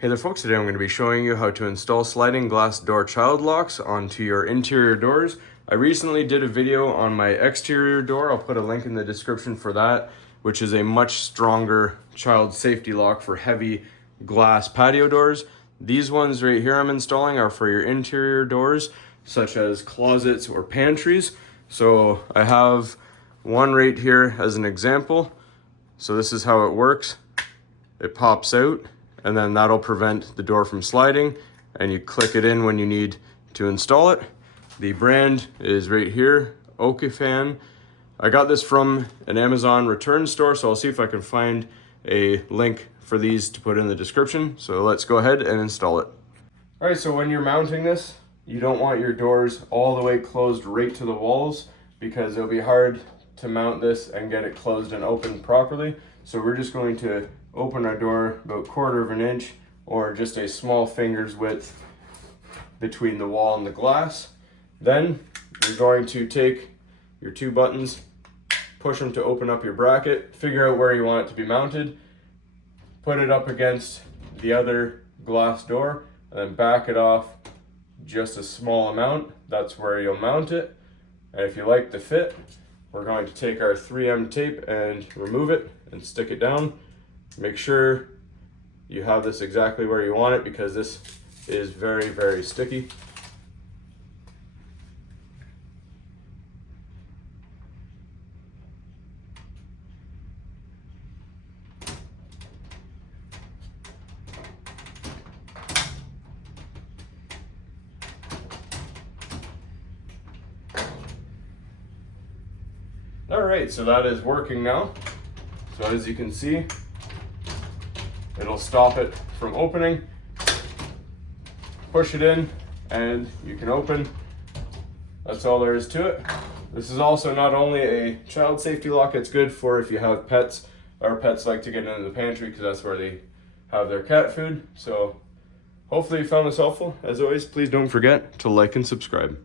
Hey there folks, today I'm going to be showing you how to install sliding glass door child locks onto your interior doors. I recently did a video on my exterior door. I'll put a link in the description for that, which is a much stronger child safety lock for heavy glass patio doors. These ones right here I'm installing are for your interior doors, such as closets or pantries. So I have one right here as an example. So this is how it works. It pops out, and then that'll prevent the door from sliding, and you click it in when you need to install it. The brand is right here, Okifan. I got this from an Amazon return store, so I'll see if I can find a link for these to put in the description. So let's go ahead and install it. All right, so when you're mounting this, you don't want your doors all the way closed right to the walls, because it'll be hard to mount this and get it closed and open properly. So we're just going to open our door about 1/4 of an inch, or just a small finger's width between the wall and the glass. Then you're going to take your 2 buttons, push them to open up your bracket, figure out where you want it to be mounted, put it up against the other glass door, and then back it off just a small amount. That's where you'll mount it. And if you like the fit, we're going to take our 3M tape and remove it and stick it down. Make sure you have this exactly where you want it, because this is very, very sticky. All right, so that is working now. So as you can see, it'll stop it from opening. Push it in and you can open. That's all there is to it. This is also not only a child safety lock, it's good for if you have pets. Our pets like to get into the pantry because that's where they have their cat food. So hopefully you found this helpful. As always, please don't forget to like and subscribe.